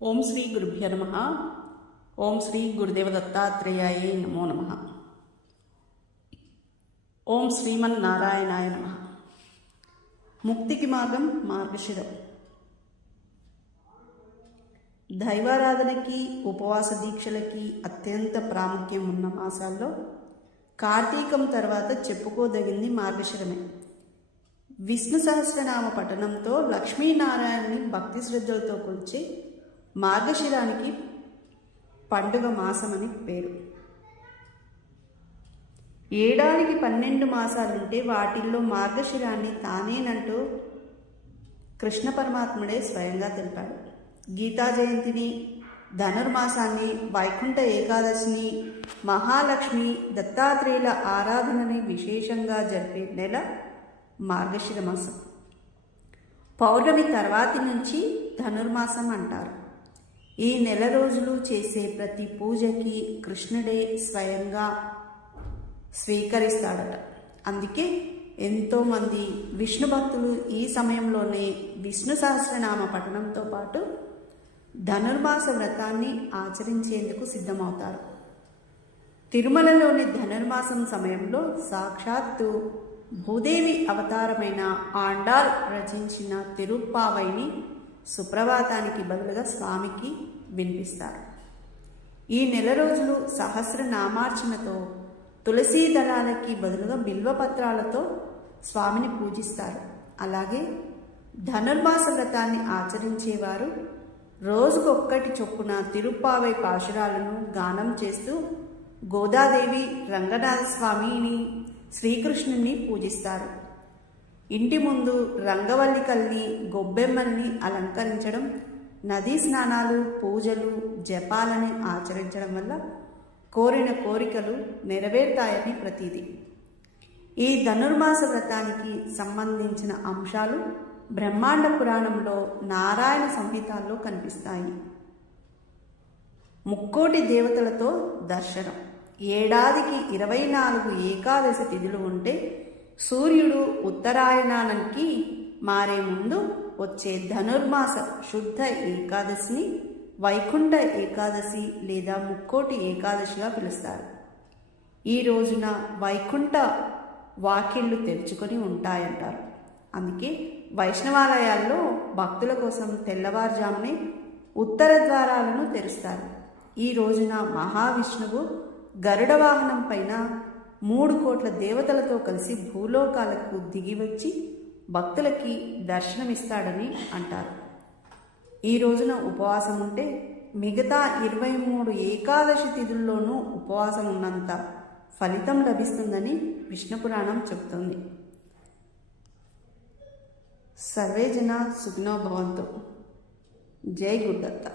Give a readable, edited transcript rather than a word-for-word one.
ఓం శ్రీ గురుభ్యో నమః. ఓం శ్రీ గురుదేవ దత్తాత్రేయాయ నమో నమః. ఓం శ్రీమన్నారాయణాయ నమః. ముక్తికి మార్గం మార్గశిరం. దైవారాధనకి ఉపవాస దీక్షలకి అత్యంత ప్రాముఖ్యం ఉన్న మాసాల్లో కార్తీకం తర్వాత చెప్పుకోదగింది మార్గశిరమే. విష్ణు సహస్రనామ పఠనంతో లక్ష్మీనారాయణని భక్తి శ్రద్ధలతో కొలిచి మార్గశిరానికి పండుగ మాసమని పేరు. ఏడాదికి 12 మాసాలుంటే వాటిల్లో మార్గశిరాన్ని తానేనంటూ కృష్ణ పరమాత్ముడే స్వయంగా తెలిపాడు. గీతా జయంతిని, ధనుర్మాసాన్ని, వైకుంఠ ఏకాదశిని, మహాలక్ష్మి, దత్తాత్రేయుల ఆరాధనని విశేషంగా జరిపే నెల మార్గశిర మాసం. పౌర్ణమి తర్వాతి నుంచి ధనుర్మాసం అంటారు. ఈ నెల రోజులు చేసే ప్రతి పూజకి కృష్ణుడే స్వయంగా స్వీకరిస్తాడట. అందుకే ఎంతోమంది విష్ణు భక్తులు ఈ సమయంలోనే విష్ణు సహస్రనామ పఠనంతో పాటు ధనుర్మాస వ్రతాన్ని ఆచరించేందుకు సిద్ధమవుతారు. తిరుమలలోని ధనుర్మాసం సమయంలో సాక్షాత్తు భూదేవి అవతారమైన ఆండాళ్ రచించిన తిరుప్పావైని సుప్రభాతానికి బదులుగా స్వామికి వినిపిస్తారు. ఈ నెల రోజులు సహస్రనామార్చనతో తులసీ దళాలకి బదులుగా బిల్వపత్రాలతో స్వామిని పూజిస్తారు. అలాగే ధనుర్మాస వ్రతాన్ని ఆచరించేవారు రోజుకొక్కటి చొప్పున తిరుప్పావై పాశురాలను గానం చేస్తూ గోదాదేవి, రంగనాథ స్వామిని, శ్రీకృష్ణుని పూజిస్తారు. ఇంటి ముందు రంగవల్లికల్ని, గొబ్బెమ్మల్ని అలంకరించడం, నదీ స్నానాలు, పూజలు, జపాలని ఆచరించడం వల్ల కోరిన కోరికలు నెరవేరుతాయని ప్రతీది. ఈ ధనుర్మాస వ్రతానికి సంబంధించిన అంశాలు బ్రహ్మాండ పురాణంలో నారాయణ సంహితాల్లో కనిపిస్తాయి. ముక్కోటి దేవతలతో దర్శనం. ఏడాదికి 24 ఏకాదశి తిథులు ఉంటే సూర్యుడు ఉత్తరాయణానికి మారే ముందు వచ్చే ధనుర్మాస శుద్ధ ఏకాదశిని వైకుంఠ ఏకాదశి లేదా ముక్కోటి ఏకాదశిగా పిలుస్తారు. ఈ రోజున వైకుంఠ వాకిళ్ళు తెరుచుకొని ఉంటాయంటారు. అందుకే వైష్ణవాలయాల్లో భక్తుల కోసం తెల్లవారుజామునే ఉత్తర ద్వారాలను తెరుస్తారు. ఈ రోజున మహావిష్ణువు గరుడ వాహనం పైన 3 కోట్ల దేవతలతో కలిసి భూలోకాలకు దిగివచ్చి భక్తులకి దర్శనమిస్తాడని అంటారు. ఈ రోజున ఉపవాసం ఉంటే మిగతా 23 ఏకాదశి తిథుల్లోనూ ఉపవాసం ఉన్నంత ఫలితం లభిస్తుందని విష్ణు పురాణం చెబుతుంది. సర్వే జన సుఖినో భవంతు. జై గురుదత్త.